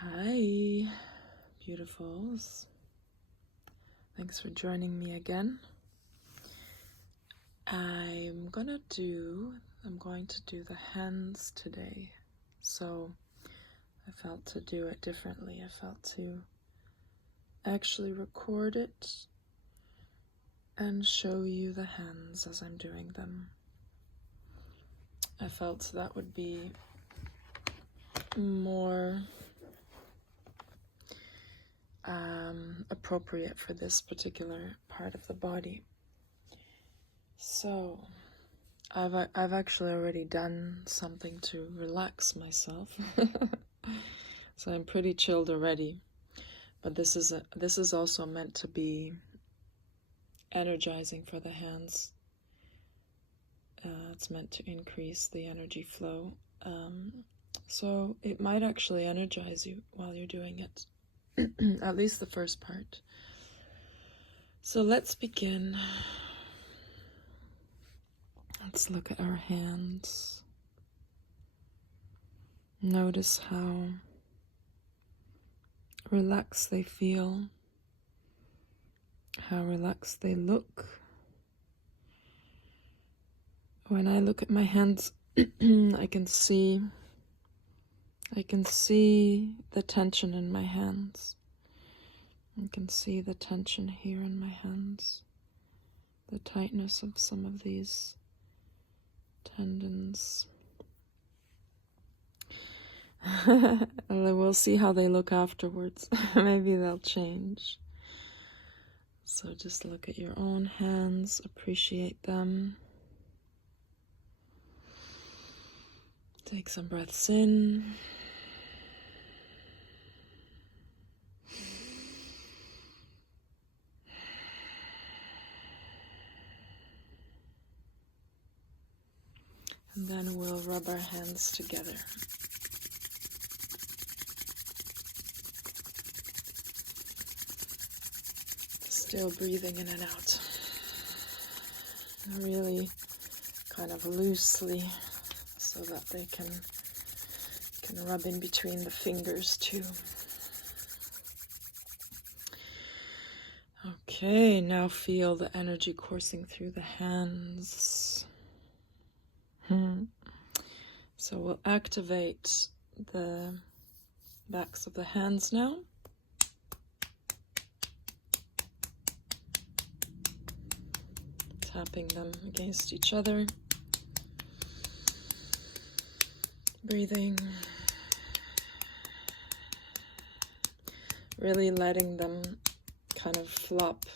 Hi, beautifuls. Thanks for joining me again. I'm going to do the hands today. So I felt to do it differently. I felt to actually record it and show you the hands as I'm doing them. I felt that would be more appropriate for this particular part of the body. So I've actually already done something to relax myself. So I'm pretty chilled already. But this is also meant to be energizing for the hands. It's meant to increase the energy flow. So it might actually energize you while you're doing it. At least the first part. So let's begin. Let's look at our hands. Notice how relaxed they feel, how relaxed they look. When I look at my hands, I can see the tension in my hands. I can see the tension here in my hands, the tightness of some of these tendons. We'll see how they look afterwards. Maybe they'll change. So just look at your own hands, appreciate them. Take some breaths in. And then we'll rub our hands together. Still breathing in and out. Really kind of loosely so that they can rub in between the fingers too. Okay, now feel the energy coursing through the hands. So we'll activate the backs of the hands now. Tapping them against each other. Breathing. Really letting them kind of flop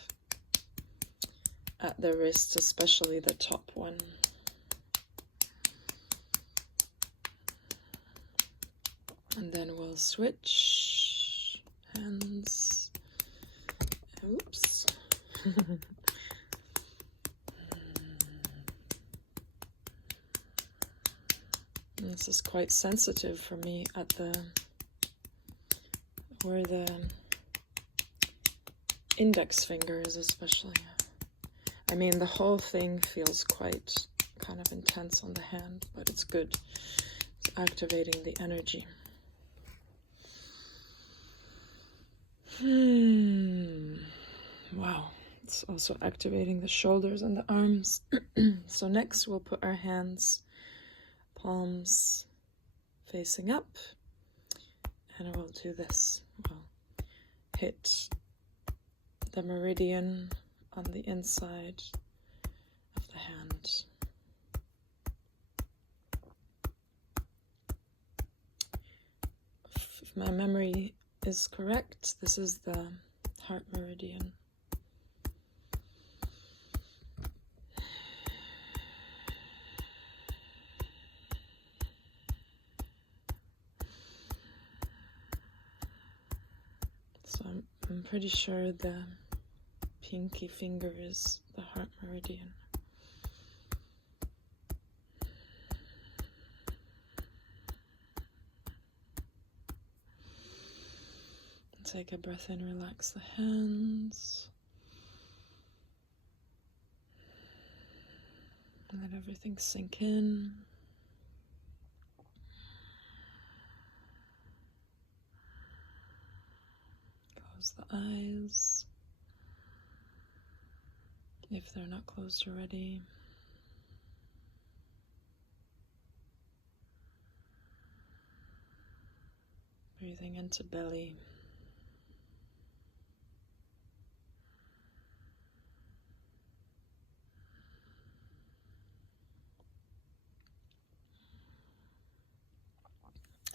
at the wrist, especially the top one. And then we'll switch hands. Oops. This is quite sensitive for me at where the index fingers especially. I mean, the whole thing feels quite kind of intense on the hand, but it's good. It's activating the energy. Wow. It's also activating the shoulders and the arms. So next we'll put our hands, palms facing up, and we'll do this. We'll hit the meridian on the inside of the hand. If my memory is correct, this is the heart meridian. So I'm pretty sure the pinky finger is the heart meridian. Take a breath in, relax the hands. Let everything sink in. Close the eyes if they're not closed already. Breathing into belly.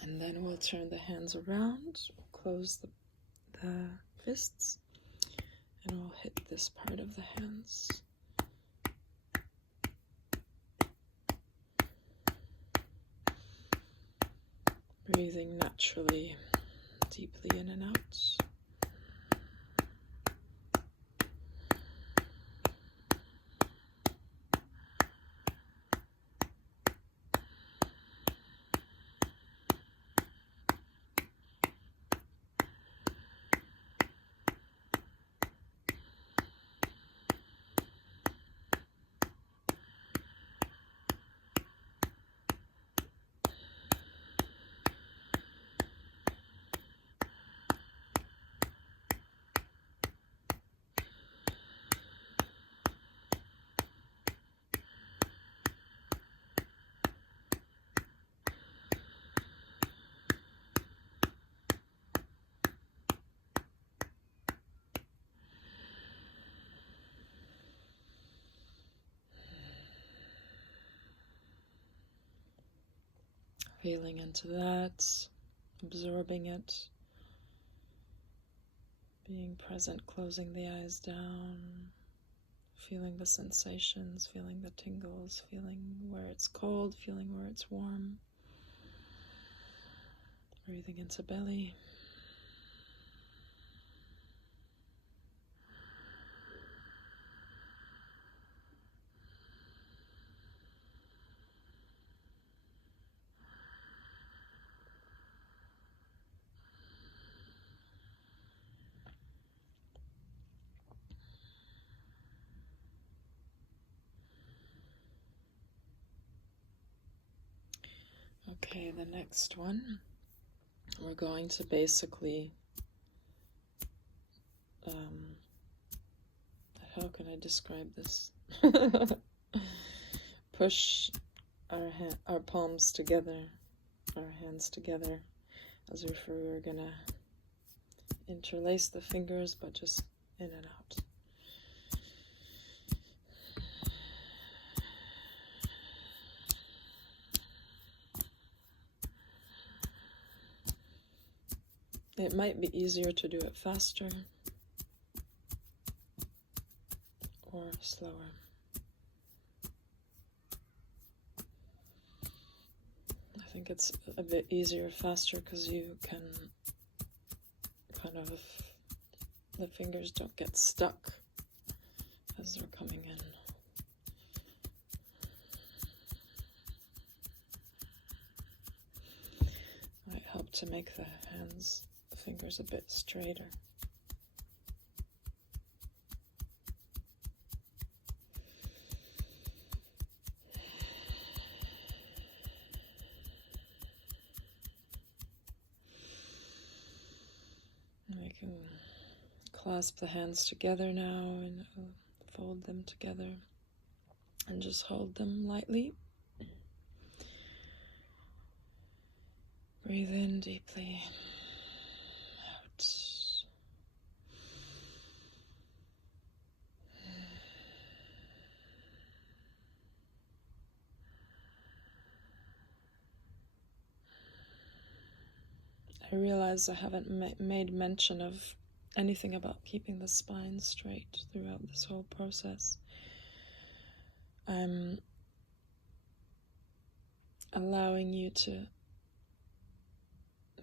And then we'll turn the hands around, close the fists, and we'll hit this part of the hands. Breathing naturally, deeply in and out. Feeling into that, absorbing it, being present, closing the eyes down, feeling the sensations, feeling the tingles, feeling where it's cold, feeling where it's warm. Breathing into belly. Okay, the next one, we're going to basically, how can I describe this? Push our palms together, our hands together, as if we were gonna interlace the fingers, but just in and out. It might be easier to do it faster or slower. I think it's a bit easier faster because you can kind of, the fingers don't get stuck as they're coming in. Might help to make the fingers a bit straighter. We can clasp the hands together now and fold them together and just hold them lightly. Breathe in deeply, out. I realize I haven't made mention of anything about keeping the spine straight throughout this whole process. I'm allowing you to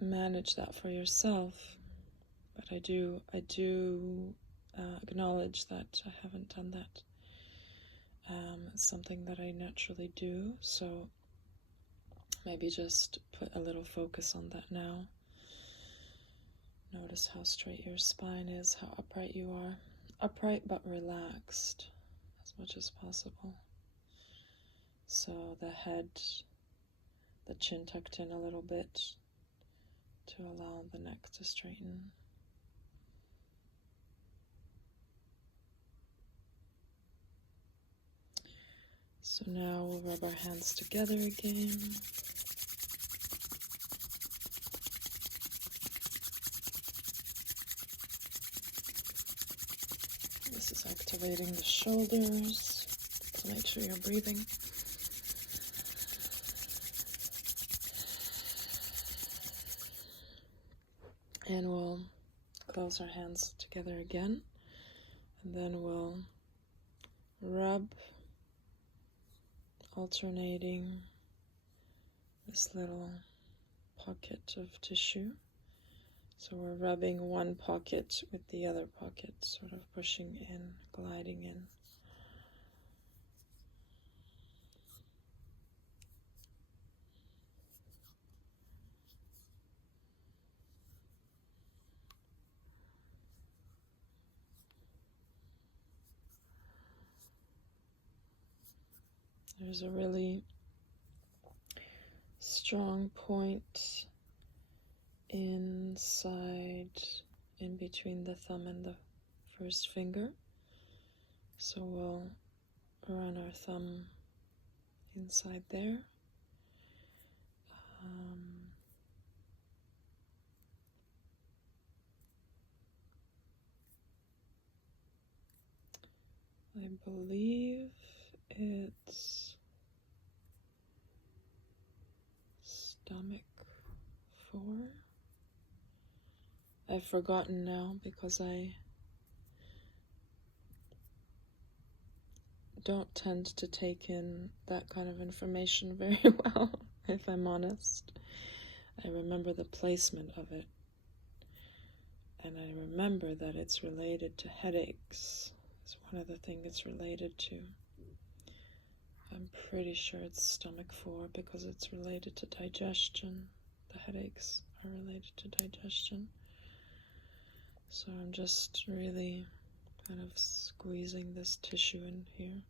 manage that for yourself, but I do acknowledge that I haven't done that. It's something that I naturally do, so maybe just put a little focus on that now. Notice how straight your spine is, how upright you are. Upright but relaxed as much as possible. So the head, the chin tucked in a little bit to allow the neck to straighten. So now we'll rub our hands together again. This is activating the shoulders, so make sure you're breathing. And we'll close our hands together again, and then we'll rub, alternating this little pocket of tissue. So we're rubbing one pocket with the other pocket, sort of pushing in, gliding in. There's a really strong point inside, in between the thumb and the first finger. So we'll run our thumb inside there. I believe it's stomach 4. I've forgotten now because I don't tend to take in that kind of information very well, if I'm honest. I remember the placement of it, and I remember that it's related to headaches. It's one of the things it's related to. I'm pretty sure it's stomach 4 because it's related to digestion. The headaches are related to digestion. So I'm just really kind of squeezing this tissue in here.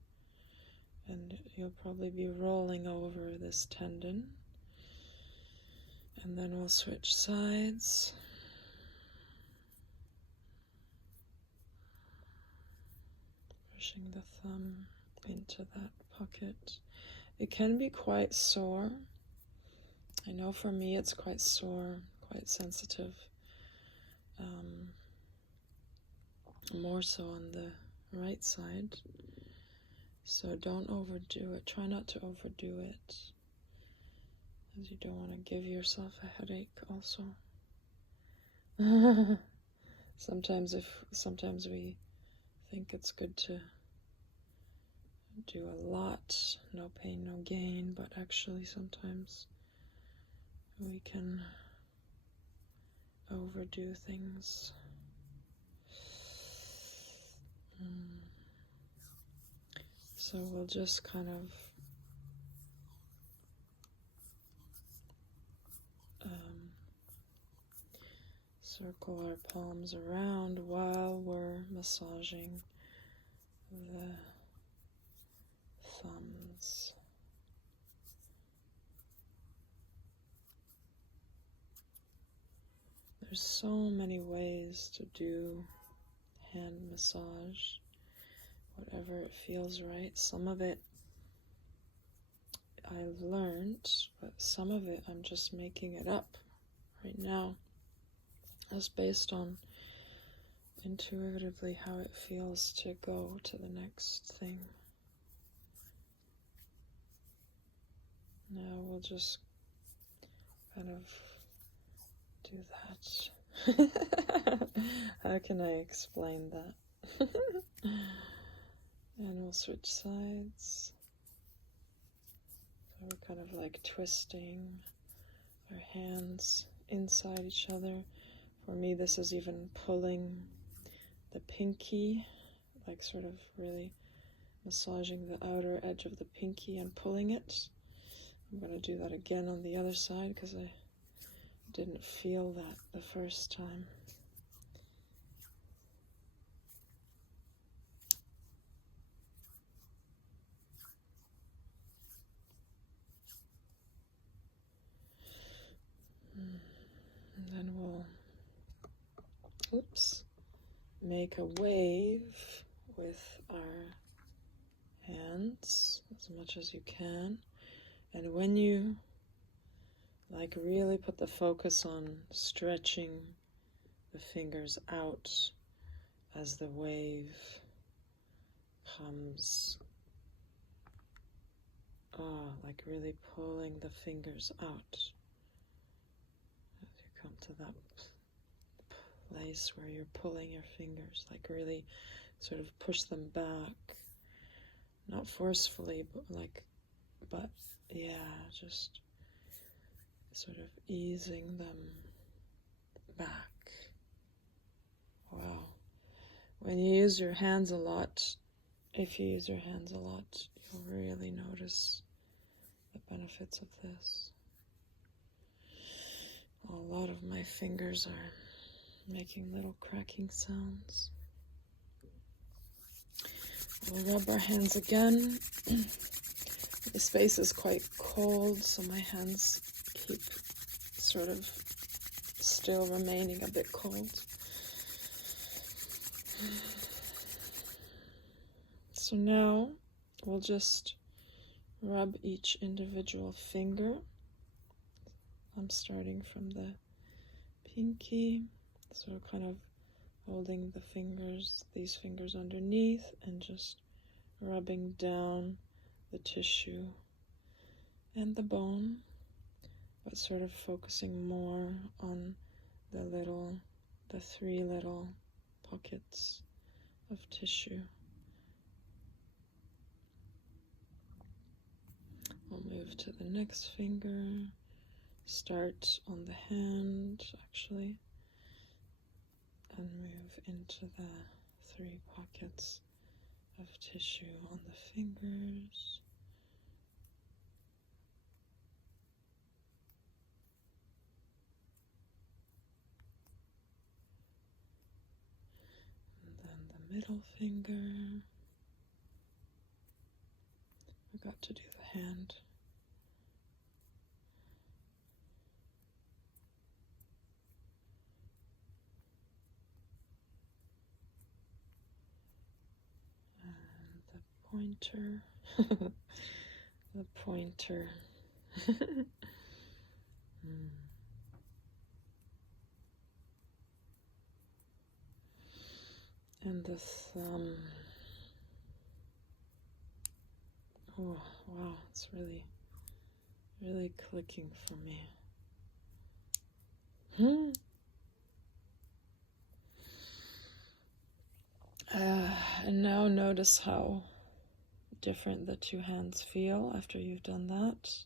And you'll probably be rolling over this tendon. And then we'll switch sides. Pushing the thumb into that pocket. It can be quite sore. I know for me it's quite sore, quite sensitive. More so on the right side. So don't overdo it. Try not to overdo it, as you don't want to give yourself a headache also. Sometimes we think it's good to do a lot, no pain, no gain, but actually sometimes we can overdo things. So we'll just kind of circle our palms around while we're massaging the thumbs. There's so many ways to do hand massage, whatever it feels right. Some of it I've learned, but some of it I'm just making it up right now. That's based on intuitively how it feels to go to the next thing. Now we'll just kind of do that. How can I explain that? And we'll switch sides. So we're kind of like twisting our hands inside each other. For me, this is even pulling the pinky, like sort of really massaging the outer edge of the pinky and pulling it. I'm going to do that again on the other side because I didn't feel that the first time. And then we'll, make a wave with our hands as much as you can. And when you like really put the focus on stretching the fingers out as the wave comes, like really pulling the fingers out as you come to that place where you're pulling your fingers, like really sort of push them back, not forcefully, but yeah, just sort of easing them back. Wow. When you use your hands a lot, if you use your hands a lot, you'll really notice the benefits of this. A lot of my fingers are making little cracking sounds. We'll rub our hands again. The space is quite cold, so my hands keep sort of still remaining a bit cold. So now we'll just rub each individual finger. I'm starting from the pinky, so kind of holding the fingers, these fingers underneath, and just rubbing down the tissue and the bone, but sort of focusing more on the three little pockets of tissue. We'll move to the next finger, start on the hand actually, and move into the three pockets of tissue on the fingers. And then the middle finger. Forgot to do the hand. Pointer, the pointer, and the thumb. Oh, wow, it's really, really clicking for me. And now notice how different the two hands feel after you've done that.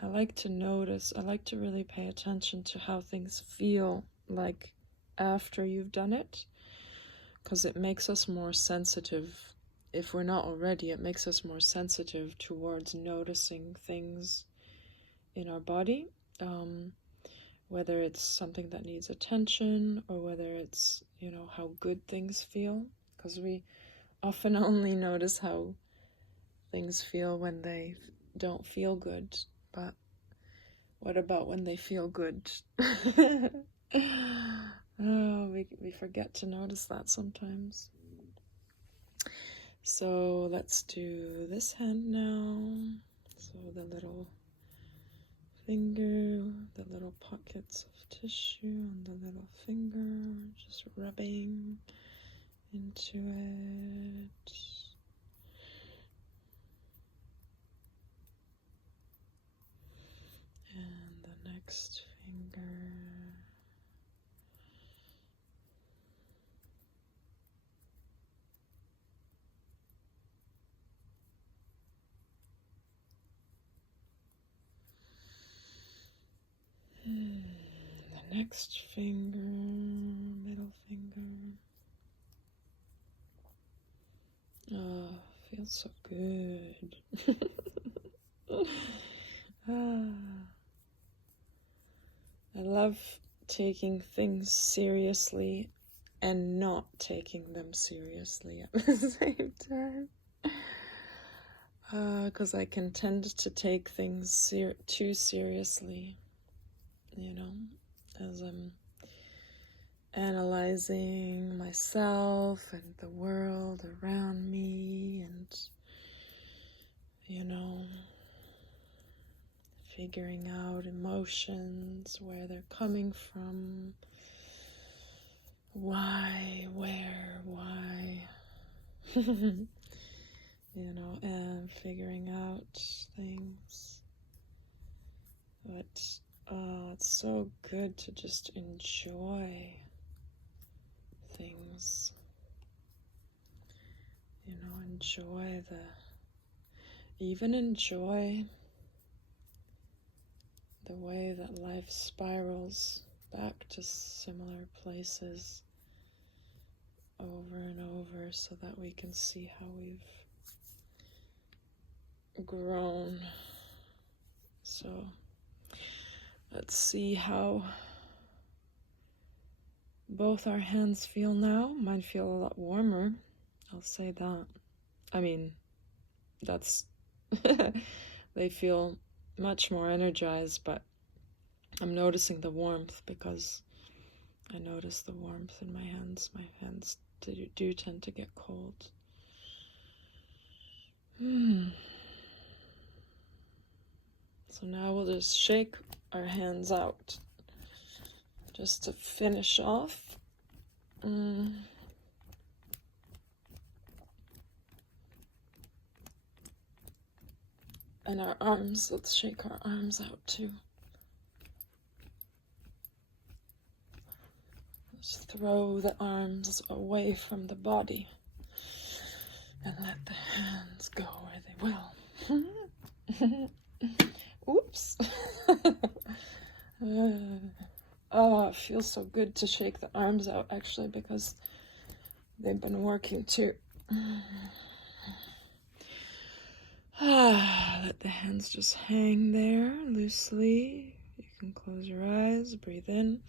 I like to really pay attention to how things feel like after you've done it, because it makes us more sensitive. If we're not already, it makes us more sensitive towards noticing things in our body, whether it's something that needs attention or whether it's, how good things feel, because we often only notice how things feel when they don't feel good. But what about when they feel good? We forget to notice that sometimes. So let's do this hand now. So the little finger, the little pockets of tissue on the little finger, just rubbing into it. And the next finger. The next finger, middle finger. Oh, feels so good. I love taking things seriously and not taking them seriously at the same time. Because I can tend to take things too seriously, as I'm analyzing myself and the world around me, and, you know, figuring out emotions, where they're coming from, why, where, why, you know, and figuring out things. But it's so good to just enjoy things, you know, enjoy enjoy the way that life spirals back to similar places over and over, so that we can see how we've grown. So let's see how both our hands feel now. Mine feel a lot warmer, I'll say that. I mean, that's they feel much more energized, but I'm noticing the warmth because I notice the warmth in my hands. My hands do tend to get cold. So now we'll just shake our hands out just to finish off. And our arms, let's shake our arms out too. Just throw the arms away from the body and let the hands go where they will. Oops. Oh, it feels so good to shake the arms out, actually, because they've been working too. Let the hands just hang there loosely. You can close your eyes, breathe in.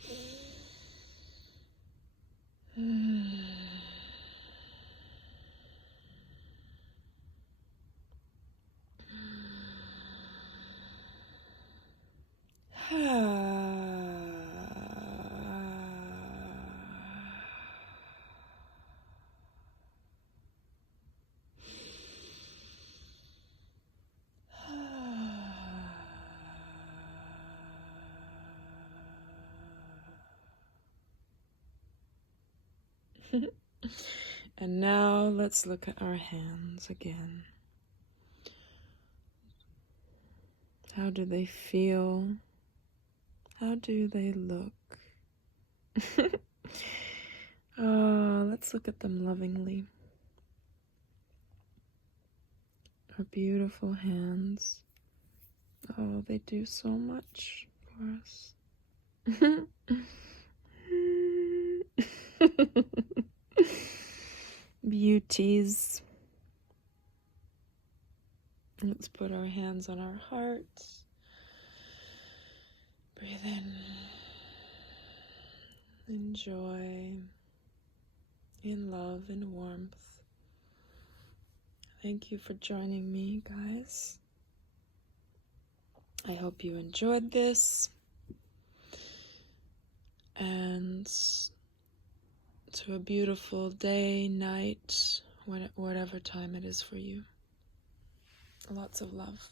And now let's look at our hands again. How do they feel? How do they look? Let's look at them lovingly. Our beautiful hands. Oh, they do so much for us. Beauties. Let's put our hands on our hearts. Breathe in. Enjoy. In love and warmth. Thank you for joining me, guys. I hope you enjoyed this. And to a beautiful day, night, whatever time it is for you. Lots of love.